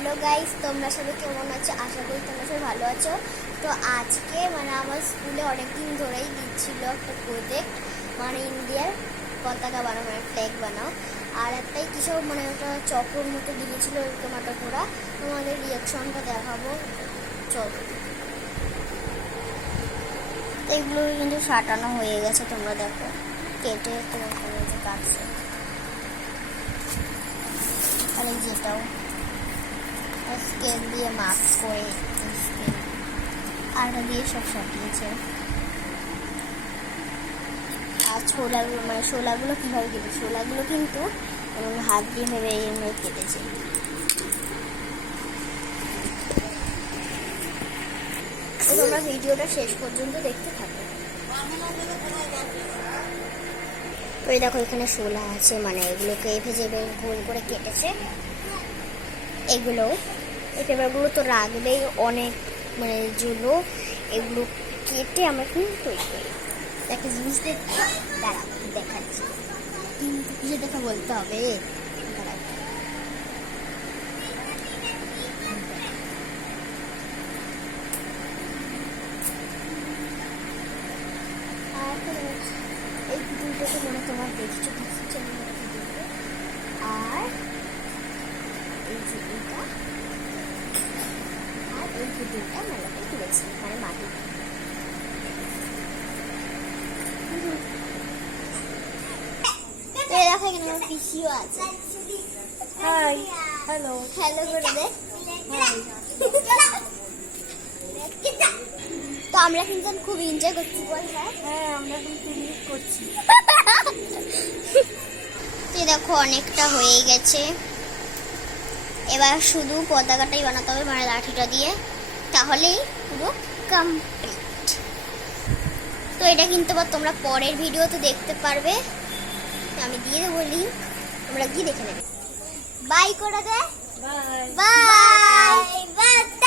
Hello guys, তোমরা সবাই কেমন আছো? আশা করি তোমরা সবাই ভালো আছো। তো আজকে আমার স্কুলে অনেকদিন ধরেই দিচ্ছিল একটা প্রজেক্ট, ইন্ডিয়ার পতাকা বানাও, ফ্ল্যাগ বানাও। আর একটাই কিছু ওটা চক্রর মতো দিয়েছিল টমাটো পোড়া। তোমাদের রিয়াকশনটা দেখাবো, চলো। এগুলো কিন্তু সাটানো হয়ে গেছে, তোমরা দেখো কেটে তোমার কাটছে। আর এই যেটাও স্কেল দিয়ে মার্ক করে আটা দিয়ে সব সাটিয়েছে। আর শোলাগুলো কীভাবে কেটে, শোলাগুলো কিন্তু হাত দিয়ে ভেবে কেটেছে। তোমরা ভিডিওটা শেষ পর্যন্ত দেখতে থাকো। তো এই দেখো এখানে শোলা আছে, এগুলোকে ভেজে গোল করে কেটেছে। এগুলো এই পেপারগুলো তো রাখবেই অনেক, জুলো এগুলো কেটে আমরা কিন্তু তৈরি করি। একটা জিনিস দেখাচ্ছি, কিন্তু কিছু দেখা বলতে হবে। এই ভিডিওটাতে তোমার দেখছো আর এই যে এটা আর এই ভিডিওটা মেলাতে তুলেছি, মাটি। দেখো এখানে আমার পিসিও আছে। হাই, হ্যালো হ্যালো করে দে। তো আমরা কিন্তু খুব এনজয় করছি, বল? হ্যাঁ আমরা এখন পিকনিক করছি। দেখো অনেকটা হয়ে গেছে, এবার শুধু পতাকাটাই বানাতে হবে, লাঠিটা দিয়ে, তাহলেই পুরো কমপ্লিট। তো এটা কিন্তু তোমরা পরের ভিডিওতে দেখতে পারবে, আমি দিয়ে দেবো লিঙ্ক, তোমরা গিয়ে দেখে নেবে। বাই করে দে, বাই বাই।